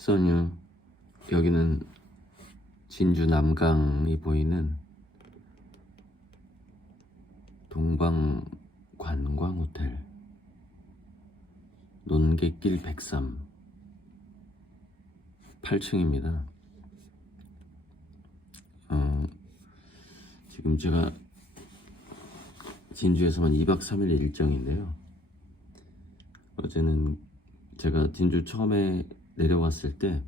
써니, 여기는 진주 남강이 보이는 동방 관광호텔 논객길 103 8층입니다. 지금 제가 진주에서만 2박 3일 일정인데요. 어제는 제가 진주 처음에 내려왔을 때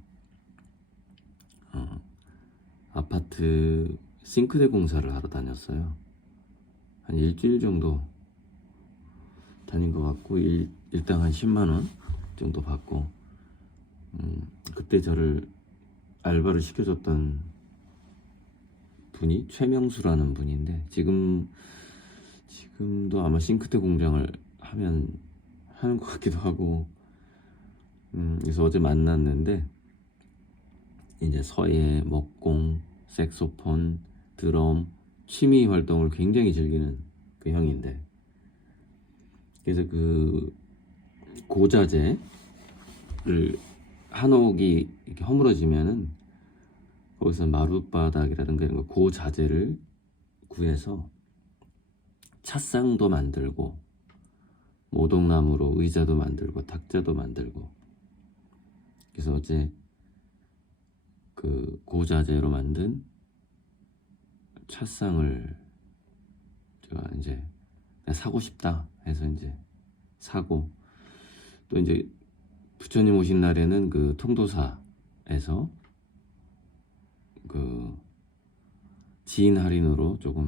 아파트 싱크대 공사를 하러 다녔어요. 한 일주일 정도 다닌 것 같고 일당 한 10만원 정도 받고 그때 저를 알바를 시켜줬던 분이 최명수라는 분인데 지금도 아마 싱크대 공장을 하는 것 같기도 하고 그래서 어제 만났는데 이제 서예, 목공, 색소폰, 드럼, 취미 활동을 굉장히 즐기는 그 형인데, 그래서 그 고자재를 한옥이 이렇게 허물어지면은 거기서 마룻바닥이라든가 이런 거 고자재를 구해서 찻상도 만들고 모동나무로 의자도 만들고 탁자도 만들고, 그래서 어제 그 고자재로 만든 찻상을 제가 이제 사고 싶다 해서 이제 사고, 또 이제 부처님 오신 날에는 그 통도사에서 그 지인 할인으로 좀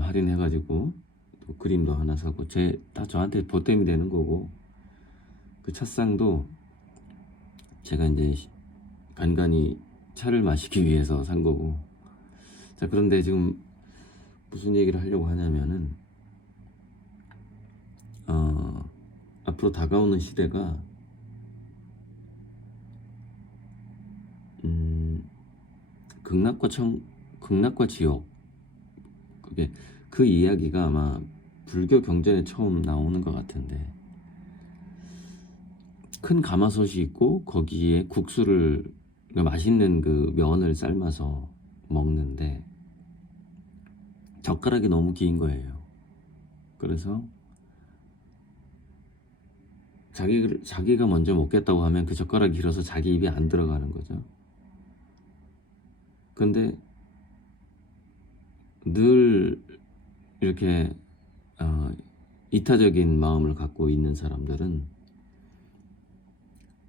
할인해가지고 또 그림도 하나 사고, 다 저한테 보탬이 되는 거고, 그 찻상도 제가 이제 간간히 차를 마시기 위해서 산 거고. 자, 그런데 지금 무슨 얘기를 하려고 하냐면은 앞으로 다가오는 시대가 극락과 지옥, 그 이야기가 아마 불교 경전에 처음 나오는 것 같은데, 큰 가마솥이 있고 거기에 국수를, 맛있는 그 면을 삶아서 먹는데 젓가락이 너무 긴 거예요. 그래서 자기가 먼저 먹겠다고 하면 그 젓가락이 길어서 자기 입에 안 들어가는 거죠. 근데 늘 이렇게 이타적인 마음을 갖고 있는 사람들은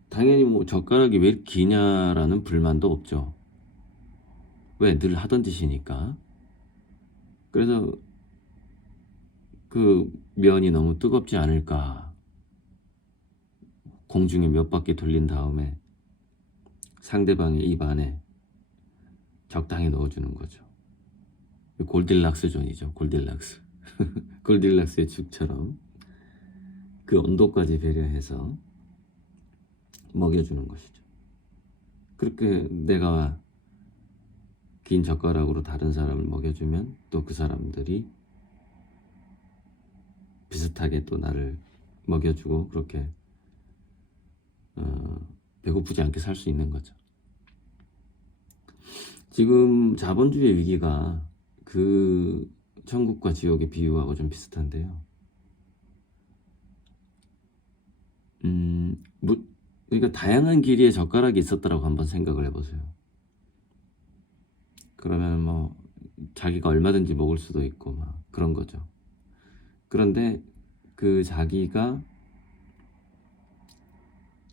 당연히 뭐 젓가락이 왜 이렇게 기냐라는 불만도 없죠. 왜? 늘 하던 짓이니까. 그래서 그 면이 너무 뜨겁지 않을까, 공중에 몇 바퀴 돌린 다음에 상대방의 입 안에 적당히 넣어주는 거죠. 골딜락스 존이죠. 골딜락스. 골딜락스의 죽처럼 그 온도까지 배려해서 먹여주는 것이죠. 그렇게 내가 긴 젓가락으로 다른 사람을 먹여주면 또 그 사람들이 비슷하게 또 나를 먹여주고, 그렇게 배고프지 않게 살 수 있는 거죠. 지금 자본주의 위기가 그 천국과 지옥의 비유하고 좀 비슷한데요. 그러니까 다양한 길이의 젓가락이 있었다라고 한번 생각을 해보세요. 그러면 뭐 자기가 얼마든지 먹을 수도 있고 막 그런 거죠. 그런데 그 자기가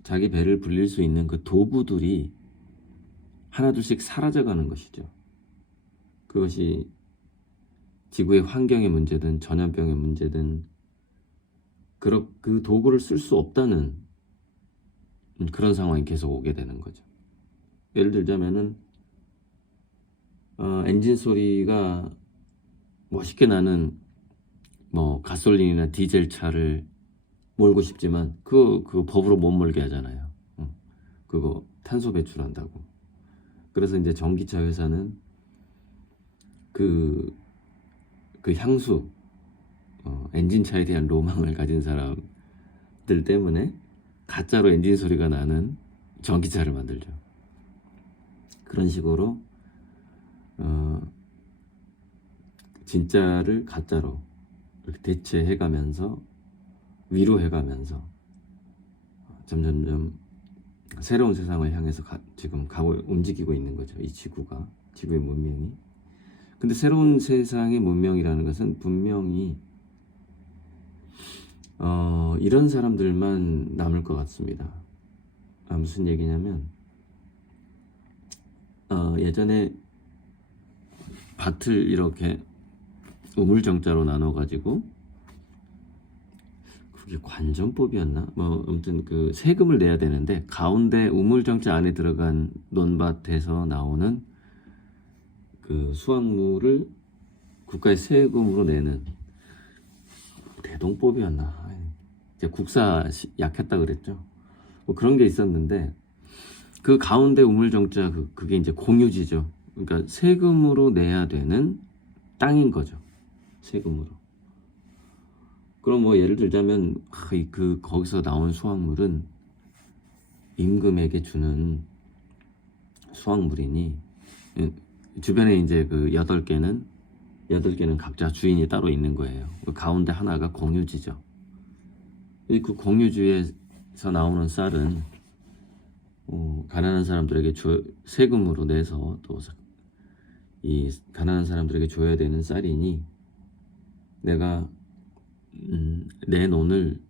자기 배를 불릴 수 있는 그 도구들이 하나둘씩 사라져가는 것이죠. 그것이 지구의 환경의 문제든 전염병의 문제든 그 도구를 쓸 수 없다는 그런 상황이 계속 오게 되는 거죠. 예를 들자면은 엔진 소리가 멋있게 나는 뭐 가솔린이나 디젤 차를 몰고 싶지만 그거 법으로 못 몰게 하잖아요. 그거 탄소 배출한다고. 그래서 이제 전기차 회사는 그 향수, 엔진차에 대한 로망을 가진 사람들 때문에 가짜로 엔진 소리가 나는 전기차를 만들죠. 그런 식으로 진짜를 가짜로 이렇게 대체해가면서 위로해가면서 점점점 새로운 세상을 향해서 지금 움직이고 있는 거죠. 이 지구의 문명이. 근데 새로운 세상의 문명이라는 것은 분명히 이런 사람들만 남을 것 같습니다. 무슨 얘기냐면 예전에 밭을 이렇게 우물정자로 나눠가지고 그게 관정법이었나? 뭐 아무튼 그 세금을 내야 되는데 가운데 우물정자 안에 들어간 논밭에서 나오는 그 수확물을 국가의 세금으로 내는 대동법이었나? 이제 국사 약했다 그랬죠. 뭐 그런 게 있었는데 그 가운데 우물정자 그게 이제 공유지죠. 그러니까 세금으로 내야 되는 땅인 거죠. 세금으로. 그럼 뭐 예를 들자면 거기서 나온 수확물은 임금에게 주는 수확물이니 주변에 이제 그 8개는 각자 주인이 따로 있는 거예요. 그 가운데 하나가 공유지죠. 그 공유지에서 나오는 쌀은 가난한 사람들에게 세금으로 내서 또 이 가난한 사람들에게 줘야 되는 쌀이니 내가 내 논을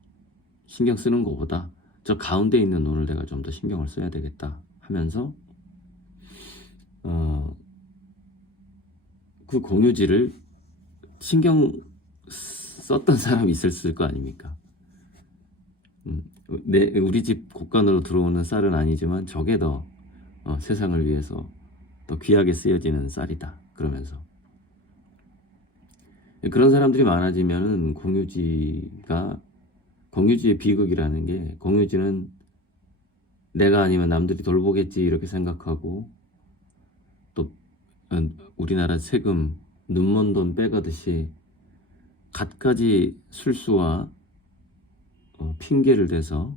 신경 쓰는 것보다 저 가운데 있는 논을 내가 좀 더 신경을 써야 되겠다 하면서 그 공유지를 신경 썼던 사람이 있을 거 아닙니까? 우리 집 곳간으로 들어오는 쌀은 아니지만 저게 더 세상을 위해서 더 귀하게 쓰여지는 쌀이다. 그러면서 그런 사람들이 많아지면은 공유지의 비극이라는 게, 공유지는 내가 아니면 남들이 돌보겠지 이렇게 생각하고 또 우리나라 세금 눈먼 돈 빼가듯이 갖가지 술수와 핑계를 대서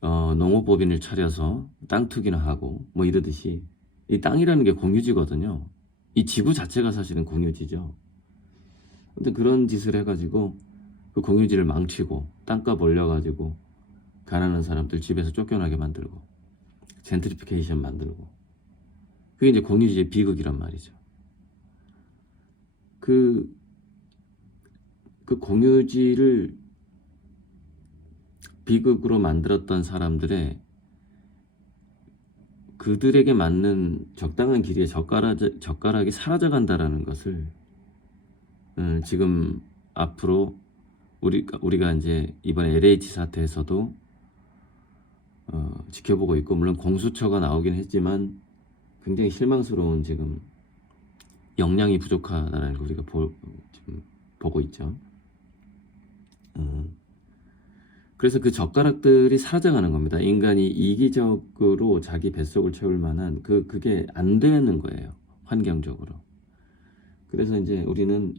농업법인을 차려서 땅 투기나 하고 뭐 이러듯이 이 땅이라는 게 공유지거든요. 이 지구 자체가 사실은 공유지죠. 근데 그런 짓을 해가지고 그 공유지를 망치고 땅값 올려가지고 가난한 사람들 집에서 쫓겨나게 만들고 젠트리피케이션 만들고, 그게 이제 공유지의 비극이란 말이죠. 그 공유지를 비극으로 만들었던 사람들의 그들에게 맞는 적당한 길이의 젓가락이 사라져간다라는 것을 지금 앞으로 우리가 이제 이번 LH 사태에서도 지켜보고 있고, 물론 공수처가 나오긴 했지만 굉장히 실망스러운 지금 역량이 부족하다는 걸 우리가 지금 보고 있죠. 그래서 그 젓가락들이 사라져가는 겁니다. 인간이 이기적으로 자기 뱃속을 채울 만한 그게 안 되는 거예요. 환경적으로. 그래서 이제 우리는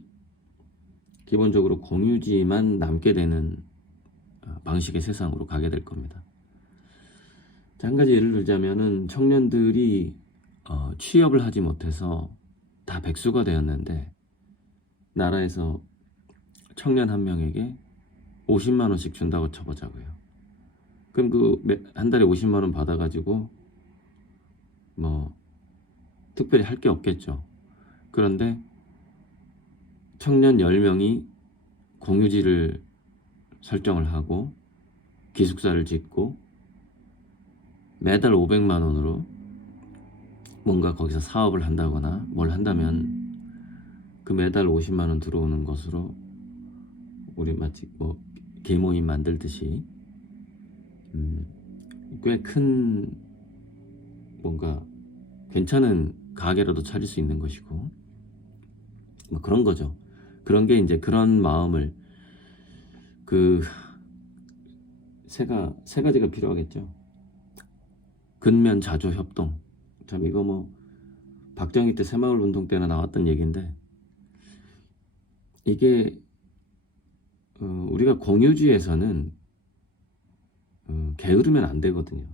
기본적으로 공유지만 남게 되는 방식의 세상으로 가게 될 겁니다. 자, 한 가지 예를 들자면은 청년들이 취업을 하지 못해서 다 백수가 되었는데 나라에서 청년 한 명에게 50만 원씩 준다고 쳐보자고요. 그럼 한 달에 50만 원 받아가지고 뭐 특별히 할 게 없겠죠. 그런데 청년 10명이 공유지를 설정을 하고 기숙사를 짓고 매달 500만 원으로 뭔가 거기서 사업을 한다거나 뭘 한다면 그 매달 50만 원 들어오는 것으로 우리 마치 뭐 개모임 만들듯이 꽤 큰 뭔가 괜찮은 가게라도 차릴 수 있는 것이고 뭐 그런 거죠. 그런 게 이제 그런 마음을 세 가지가 필요하겠죠. 근면 자조 협동. 참 이거 뭐 박정희 때 새마을 운동 때나 나왔던 얘기인데, 이게 우리가 공유지에서는 게으르면 안 되거든요.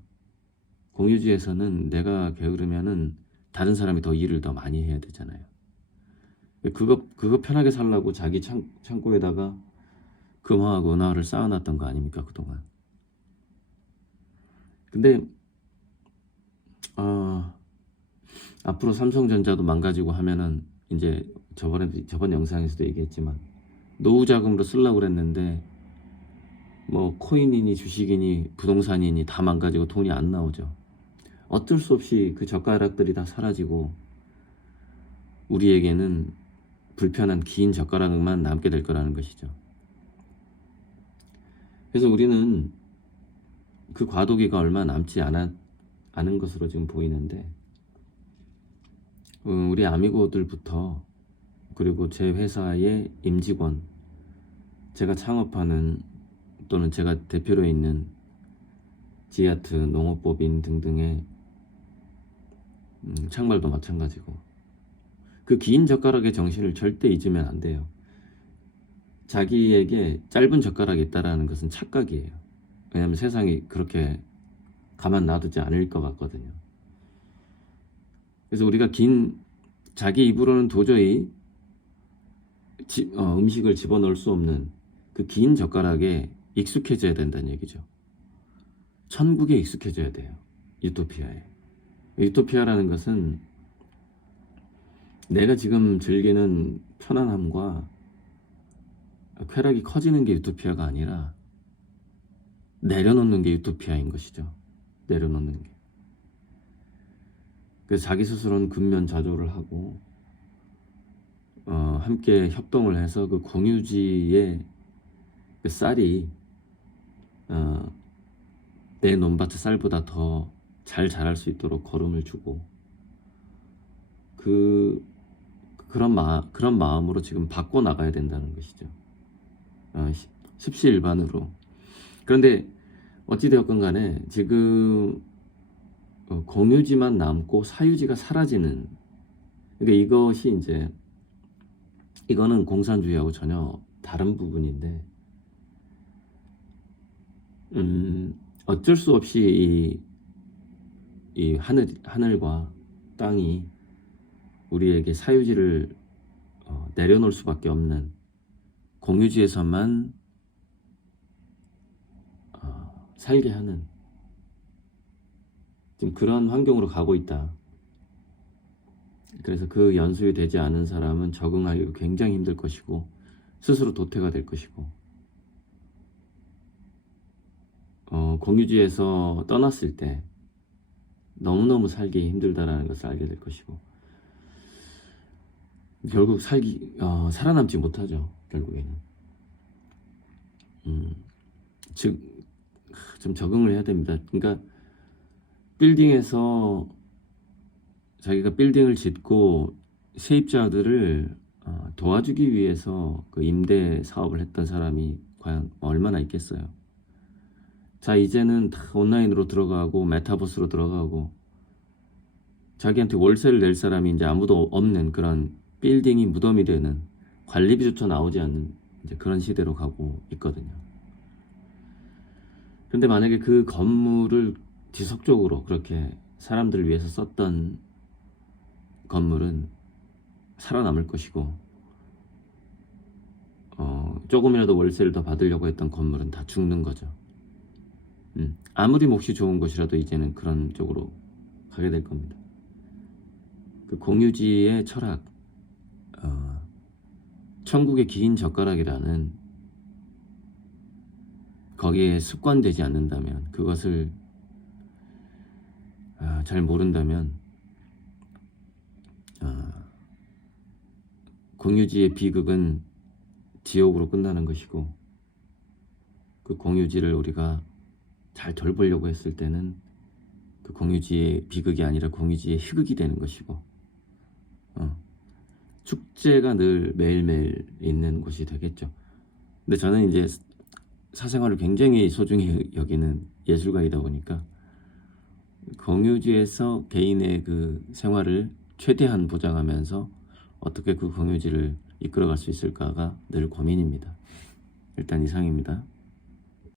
공유지에서는 내가 게으르면은 다른 사람이 더 일을 더 많이 해야 되잖아요. 그거 편하게 살라고 자기 창고에다가 금화하고 은화를 쌓아놨던 거 아닙니까, 그동안. 근데 앞으로 삼성전자도 망가지고 하면은 이제 저번 영상에서도 얘기했지만 노후 자금으로 쓰려고 그랬는데 뭐 코인이니 주식이니 부동산이니 다 망가지고 돈이 안 나오죠. 어쩔 수 없이 그 젓가락들이 다 사라지고 우리에게는 불편한 긴 젓가락만 남게 될 거라는 것이죠. 그래서 우리는 그 과도기가 얼마 남지 않은 것으로 지금 보이는데, 우리 아미고들부터 그리고 제 회사의 임직원, 제가 창업하는 또는 제가 대표로 있는 지아트, 농업법인 등등의 창말도 마찬가지고 그 긴 젓가락의 정신을 절대 잊으면 안 돼요. 자기에게 짧은 젓가락이 있다라는 것은 착각이에요. 왜냐하면 세상이 그렇게 가만 놔두지 않을 것 같거든요. 그래서 우리가 자기 입으로는 도저히 음식을 집어넣을 수 없는 그 긴 젓가락에 익숙해져야 된다는 얘기죠. 천국에 익숙해져야 돼요. 유토피아에. 유토피아라는 것은 내가 지금 즐기는 편안함과 쾌락이 커지는 게 유토피아가 아니라 내려놓는 게 유토피아인 것이죠. 내려놓는 게. 그래서 자기 스스로는 근면자조를 하고 함께 협동을 해서 그 공유지의 그 쌀이 내 논밭의 쌀보다 더 잘 자랄 수 있도록 거름을 주고 그런 마음으로 지금 바꿔 나가야 된다는 것이죠. 십시일반으로. 그런데 어찌되었건 간에 지금 공유지만 남고 사유지가 사라지는, 그러니까 이거는 공산주의하고 전혀 다른 부분인데, 어쩔 수 없이 이 하늘과 땅이 우리에게 사유지를 내려놓을 수밖에 없는, 공유지에서만 살게 하는 지금 그런 환경으로 가고 있다. 그래서 그 연수이 되지 않은 사람은 적응하기가 굉장히 힘들 것이고 스스로 도태가 될 것이고, 공유지에서 떠났을 때 너무너무 살기 힘들다라는 것을 알게 될 것이고, 결국 살아남지 못하죠. 결국에는. 즉 좀 적응을 해야 됩니다. 그러니까 빌딩에서 자기가 빌딩을 짓고 세입자들을 도와주기 위해서 그 임대 사업을 했던 사람이 과연 얼마나 있겠어요. 자, 이제는 다 온라인으로 들어가고 메타버스로 들어가고 자기한테 월세를 낼 사람이 이제 아무도 없는 그런 빌딩이 무덤이 되는, 관리비조차 나오지 않는 이제 그런 시대로 가고 있거든요. 근데 만약에 그 건물을 지속적으로 그렇게 사람들을 위해서 썼던 건물은 살아남을 것이고, 조금이라도 월세를 더 받으려고 했던 건물은 다 죽는 거죠. 아무리 몫이 좋은 곳이라도 이제는 그런 쪽으로 가게 될 겁니다. 그 공유지의 철학, 천국의 긴 젓가락이라는, 거기에 습관되지 않는다면, 그것을 잘 모른다면 공유지의 비극은 지옥으로 끝나는 것이고, 그 공유지를 우리가 잘 돌보려고 했을 때는 그 공유지의 비극이 아니라 공유지의 희극이 되는 것이고, 축제가 늘 매일매일 있는 곳이 되겠죠. 근데 저는 이제 사생활을 굉장히 소중히 여기는 예술가이다 보니까 공유지에서 개인의 그 생활을 최대한 보장하면서 어떻게 그 공유지를 이끌어갈 수 있을까가 늘 고민입니다. 일단 이상입니다.